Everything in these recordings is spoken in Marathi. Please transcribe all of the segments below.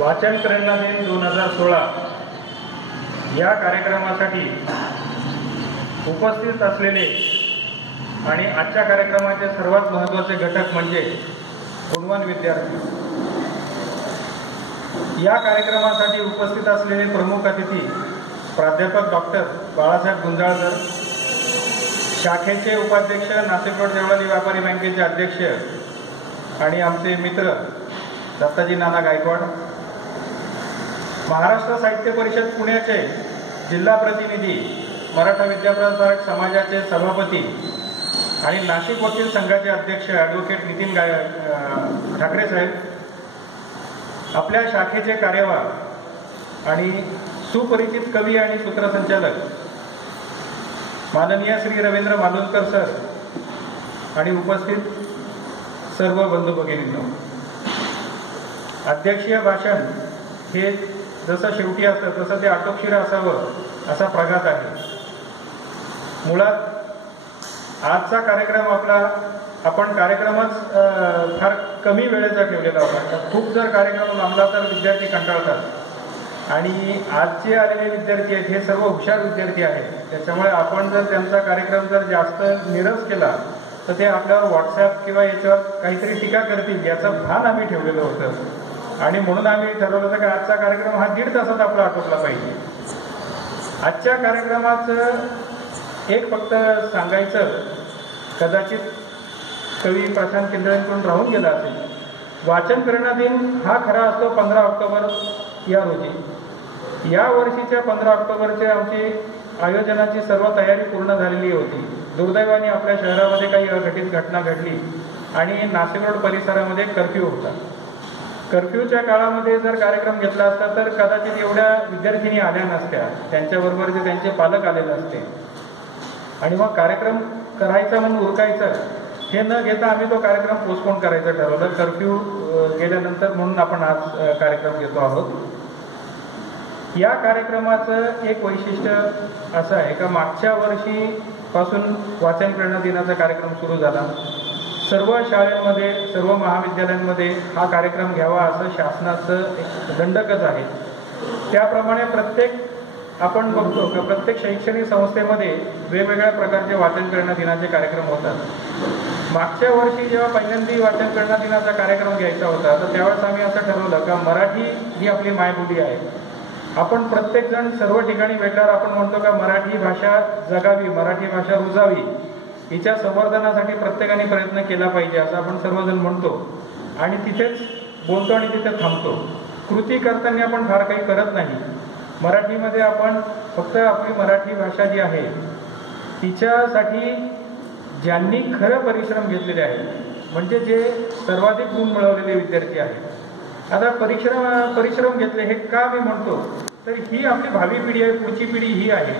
वाचन प्रेरणा दिन 2016 या कार्यक्रमासाठी उपस्थित असलेले आणि आजच्या कार्यक्रमाचे सर्वात महत्त्वाचे घटक म्हणजे गुणवान विद्यार्थी। या कार्यक्रमासाठी उपस्थित असलेले प्रमुख अतिथी प्राध्यापक डॉक्टर बाळासाहेब गुंजाळकर, शाखेचे उपाध्यक्ष, नाशिक रोड देवळाली व्यापारी बँकेचे अध्यक्ष आणि आमचे मित्र दत्ताजी नाना गायकवाड, महाराष्ट्र साहित्य परिषद पुण्याचे जिल्हा प्रतिनिधी, मराठा विद्याप्रसारक समाजाचे सभापती आणि नाशिक वकील संघाचे अध्यक्ष ॲडव्होकेट नितीन ठाकरे साहेब, आपल्या शाखेचे कार्यवाह आणि सुपरिचित कवी आणि सूत्रसंचालक माननीय श्री रवींद्र मालुनकर सर आणि उपस्थित सर्व बंधू भगिनींनो, अध्यक्षीय भाषण हे जसं शेवटी असतं तसं ते आटोपशीर असावं असा प्रघात आहे। मुळात आजचा कार्यक्रम आपण कार्यक्रमच फार कमी वेळेचा ठेवलेला होता। खूप जर कार्यक्रम लांबला तर विद्यार्थी कंटाळतात आणि आज जे आलेले विद्यार्थी आहेत हे सर्व हुशार विद्यार्थी आहेत। त्याच्यामुळे आपण जर त्यांचा कार्यक्रम जर जास्त निरस केला तर ते आपल्यावर व्हॉट्सॲप किंवा याच्यावर काहीतरी टीका करतील याचं भान आम्ही ठेवलेलं होतं आणि म्हणून आम्ही ठरवलं होतं की आजचा कार्यक्रम हा 1.5 तासात आपला आटोपला पाहिजे। आजच्या कार्यक्रमाचं एक फक्त सांगायचं, कदाचित कवी प्रशांत केंद्रेकडून राहून गेला असेल, वाचन प्रेरणा दिन हा खरा असतो 15 ऑक्टोबर या रोजी। या वर्षीच्या 15 ऑक्टोबरच्या आमची आयोजनाची सर्व तयारी पूर्ण झालेली होती। दुर्दैवाने आपल्या शहरामध्ये काही अघटित घटना घडली आणि नाशिक रोड परिसरामध्ये कर्फ्यू होता। कर्फ्यूच्या काळामध्ये जर कार्यक्रम घेतला असता तर कदाचित एवढ्या विद्यार्थिनी आल्या नसत्या, त्यांच्याबरोबरचे त्यांचे पालक आले नसते आणि मग कार्यक्रम करायचा म्हणून उरकायचं हे न घेता आम्ही तो कार्यक्रम पोस्टपोन करायचं ठरवलं। कर्फ्यू गेल्यानंतर म्हणून आपण आज कार्यक्रम घेतो आहोत। या कार्यक्रमाचं एक वैशिष्ट्य असं आहे का मागच्या वर्षीपासून वाचन प्रेरणा दिनाचा कार्यक्रम सुरू झाला। सर्व शाळांमध्ये, सर्व महाविद्यालयांमध्ये हा कार्यक्रम घ्यावा असं शासनाचं एक दंडकच आहे। त्याप्रमाणे आपण बघतो की प्रत्येक शैक्षणिक संस्थेमध्ये वेगवेगळ्या प्रकारचे वाचन प्रेरणा दिनाचे कार्यक्रम होतात। मागच्या वर्षी जेव्हा पहिल्यांदा वाचन प्रेरणा दिनाचा कार्यक्रम घ्यायचा होता तर त्यावेळेस आम्ही असं ठरवलं का मराठी ही आपली मायबोली आहे। आपण प्रत्येकजण सर्व ठिकाणी भेटल्यावर आपण म्हणतो का मराठी भाषा जगावी, मराठी भाषा रुजावी, हिच्या संवर्धनासाठी प्रत्येकाने प्रयत्न केला पाहिजे असं आपण सर्वजण म्हणतो आणि तिथेच बोलतो आणि तिथे थांबतो। कृती करताना आपण फार काही करत नाही। मराठीमध्ये आपण फक्त आपली मराठी भाषा जी आहे तिच्यासाठी ज्यांनी खरं परिश्रम घेतलेले आहेत, म्हणजे जे सर्वाधिक गुण मिळवलेले विद्यार्थी आहेत। आता परिश्रम घेतले हे का मी म्हणतो तर ही आपली भावी पिढी आहे, पुढची पिढी ही आहे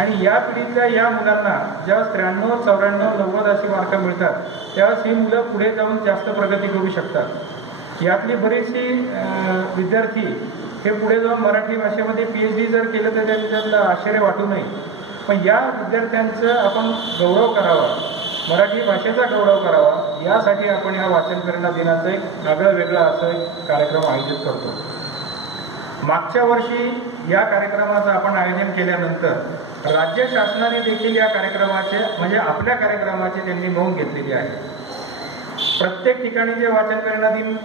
आणि या पिढीतल्या या मुलांना जेव्हा 93, 94, 90 अशी मार्क मिळतात तेव्हा ही मुलं पुढे जाऊन जास्त प्रगती करू शकतात। यातली बरीचशी विद्यार्थी हे पुढे जाऊन मराठी भाषेमध्ये PhD जर केलं तर त्याच्यातलं आश्चर्य वाटू नये, पण या विद्यार्थ्यांचं आपण गौरव करावा, मराठी भाषेचा गौरव करावा यासाठी आपण या वाचन प्रेरणा दिनाचं एक आगळं वेगळं असं एक कार्यक्रम आयोजित करतो। मागच्या वर्षी या कार्यक्रमाचं आपण आयोजन केल्यानंतर राज्य शासनाने देखील या कार्यक्रमाचे म्हणजे आपल्या कार्यक्रमाची त्यांनी नोंद घेतलेली आहे। प्रत्येक ठिकाणी जे वाचन प्रेरणा दिन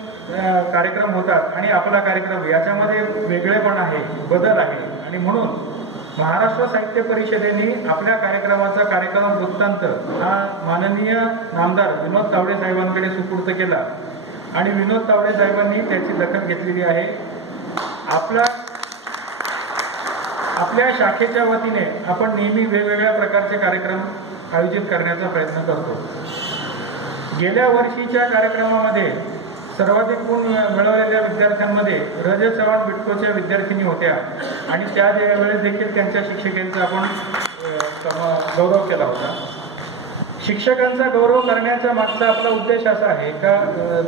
कार्यक्रम होतात आणि आपला कार्यक्रम याच्यामध्ये वेगळेपण आहे, बदल आहे आणि म्हणून महाराष्ट्र साहित्य परिषदेने आपल्या कार्यक्रमाचा कार्यक्रम वृत्तांत हा माननीय नामदार विनोद तावडे साहेबांकडे सुपूर्द केला आणि विनोद तावडे साहेबांनी त्याची दखल घेतलेली आहे। आपल्या शाखेच्या वतीने आपण नेहमी वेगवेगळ्या प्रकारचे कार्यक्रम आयोजित करण्याचा प्रयत्न करतो। गेल्या वर्षीच्या कार्यक्रमामध्ये सर्वाधिक गुण मिळवलेल्या विद्यार्थ्यांमध्ये रज चव्हाण बिटकोच्या विद्यार्थिनी होत्या आणि त्या वेळेस देखील त्यांच्या शिक्षकांचा आपण गौरव केला होता। शिक्षकांचा गौरव करण्याचा मागचा आपला उद्देश असा आहे का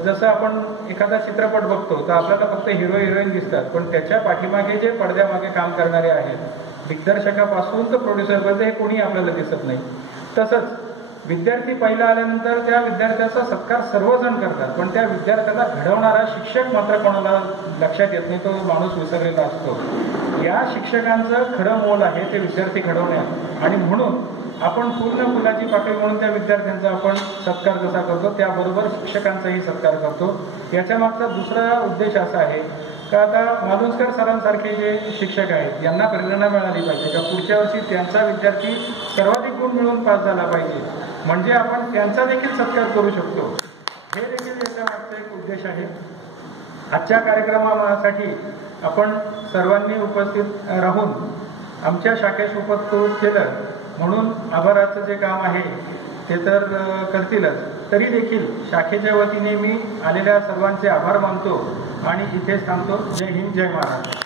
जसं आपण एखादा चित्रपट बघतो तर आपल्याला फक्त हिरो हिरोईन दिसतात, पण त्याच्या पाठीमागे जे पडद्यामागे काम करणारे आहेत, दिग्दर्शकापासून तर प्रोड्युसरपर्यंत हे कोणी आपल्याला दिसत नाही। तसंच विद्यार्थी पहिला आल्यानंतर त्या विद्यार्थ्याचा सत्कार सर्वजण करतात, पण त्या विद्यार्थ्याला घडवणारा शिक्षक मात्र कोणाला लक्षात येत नाही, तो माणूस विसरलेला असतो. या शिक्षकांचं खरं मोल आहे ते विद्यार्थी घडवण्यात, आणि म्हणून आपण पूर्ण फुलाची पाकळी म्हणून त्या विद्यार्थ्यांचा आपण सत्कार जसा करतो त्याबरोबर शिक्षकांचाही सत्कार करतो. याच्या मागचा दुसरा उद्देश असा आहे का आता मालुसकर सरांसारखे जे शिक्षक आहेत यांना प्रेरणा मिळाली पाहिजे का पुढच्या वर्षी त्यांचा विद्यार्थी सर्वाधिक गुण मिळवून पास झाला पाहिजे, म्हणजे आपण त्यांचा देखील सत्कार करू शकतो. हे देखील याच्या मागचा एक उद्देश आहे. आजच्या कार्यक्रमासाठी आपण सर्वांनी उपस्थित राहून आमच्या शाखेस उपस्थित केलं म्हणून आभाराचं जे काम आहे ते तर करतीलच, तरी देखील शाखेच्या वतीने मी आलेल्या सर्वांचे आभार मानतो आणि इथेच थांबतो. जय हिंद, जय महाराष्ट्र.